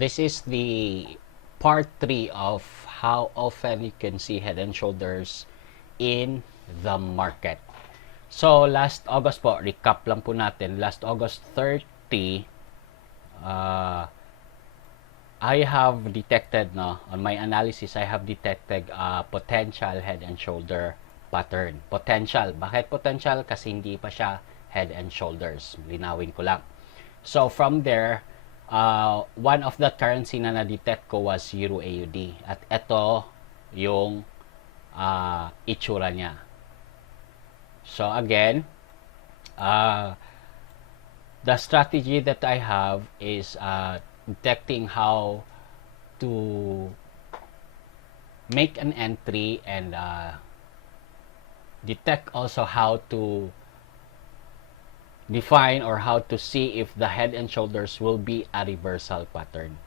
This is the part 3 of how often you can see head and shoulders in the market. So, last August po, recap lang po natin, last August 30, I have detected, on my analysis, I have detected potential head and shoulder pattern. Potential. Bakit potential? Kasi hindi pa siya head and shoulders. Linawin ko lang. So, from there, one of the currency na na-detect ko was Euro AUD. At ito yung itsura niya. So, again, the strategy that I have is detecting how to make an entry and detect also how to define or how to see if the head and shoulders will be a reversal pattern.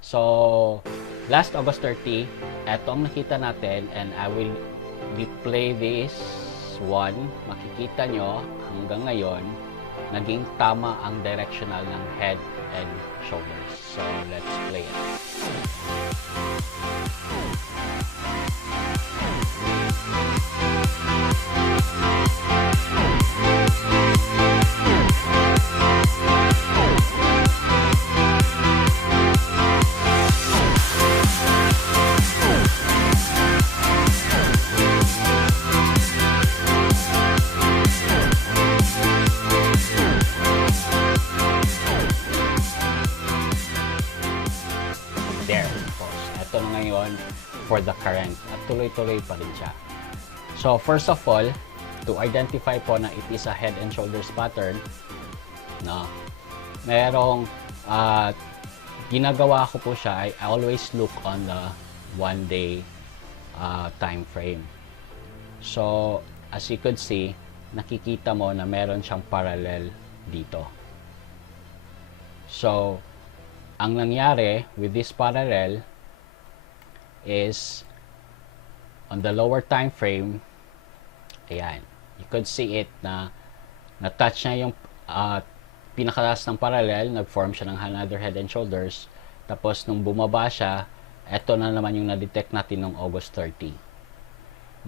So, last August 30, etong nakita natin, and I will replay this one. Makikita nyo hanggang ngayon, naging tama ang directional ng head and shoulders. So, let's play it. Ito na ngayon for the current at tuloy-tuloy pa rin siya. So first of all, to identify po na it is a head and shoulders pattern, merong ginagawa ko po siya, I always look on the 1 day time frame. So as you could see, nakikita mo na meron siyang parallel dito. So ang nangyari with this parallel is on the lower time frame, ayan, you could see it na na-touch na yung pinakalas ng parallel, nag-form siya ng another head and shoulders, tapos nung bumaba siya, eto na naman yung na-detect natin ng August 30.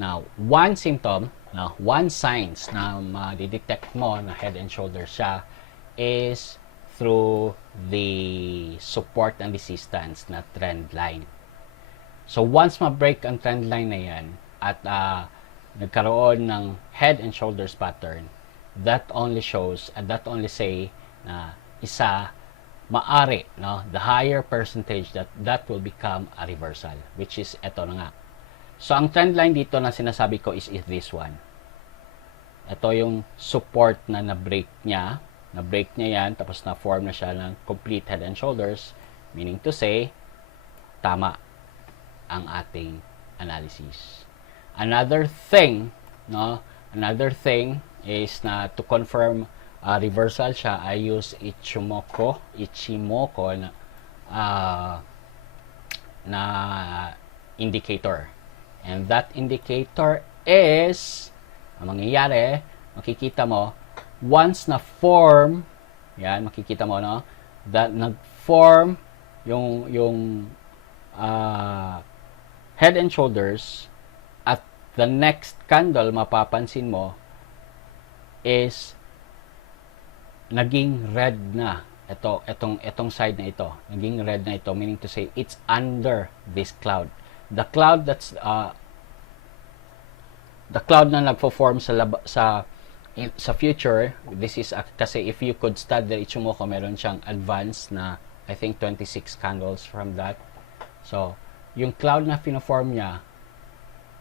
Now, one symptom, one signs na ma-detect mo na head and shoulders siya is through the support and resistance na trend line. So, once ma-break ang trend line na yan at nagkaroon ng head and shoulders pattern, that only shows, and that only say na maari, the higher percentage that will become a reversal, which is eto na nga. So, ang trend line dito na sinasabi ko is this one. Ito yung support na na-break niya yan, tapos na-form na siya ng complete head and shoulders, meaning to say, tama ang ating analysis. Another thing is na to confirm reversal siya, I use Ichimoku na indicator. And that indicator is, ang mangyayari, makikita mo, once na form, yan, makikita mo, that nag-form yung head and shoulders, at the next candle, mapapansin mo, is naging red na. Itong side na ito, naging red na ito, meaning to say, it's under this cloud. The cloud that's, the cloud na nagpo-form sa future, this is, kasi if you could study Ichimoku, meron siyang advance na, I think, 26 candles from that. So, yung cloud na pino-form niya,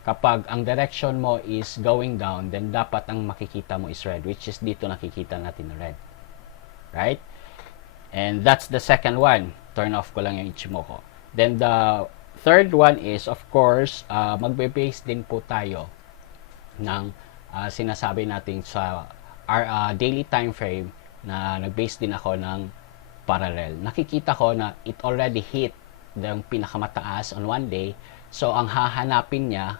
kapag ang direction mo is going down, then dapat ang makikita mo is red, which is dito nakikita natin red. Right? And that's the second one. Turn off ko lang yung Ichimoku. Then the third one is, of course, magbe-base din po tayo ng sinasabi natin sa our daily time frame na nag-base din ako ng parallel. Nakikita ko na it already hit yung pinakamataas on 1 day. So, ang hahanapin niya,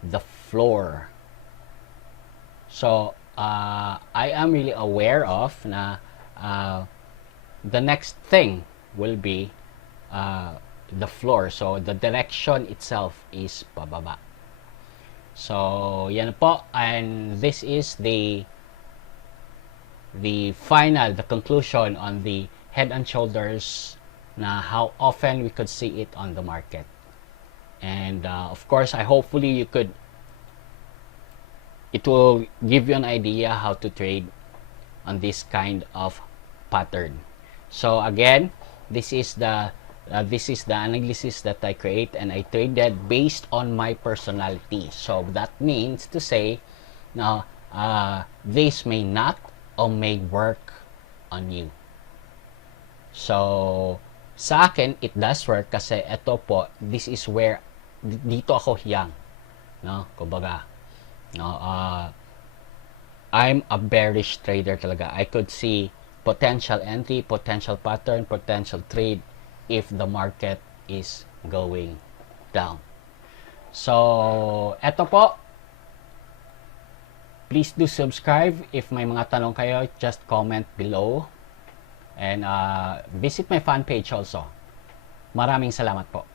the floor. So, I am really aware of na the next thing will be the floor. So the direction itself is pababa. So yan po, and this is the conclusion on the head and shoulders, na how often we could see it on the market. And of course, hopefully it will give you an idea how to trade on this kind of pattern. So again, this is the analysis that I create, and I traded based on my personality. So that means to say, now this may not or may work on you. So sa akin, it does work kasi ito po, this is where dito ako hiyang, no? Kumbaga, no, I'm a bearish trader talaga. I could see potential entry, potential pattern, potential trade if the market is going down. So, eto po. Please do subscribe. If may mga tanong kayo, just comment below. And visit my fan page also. Maraming salamat po.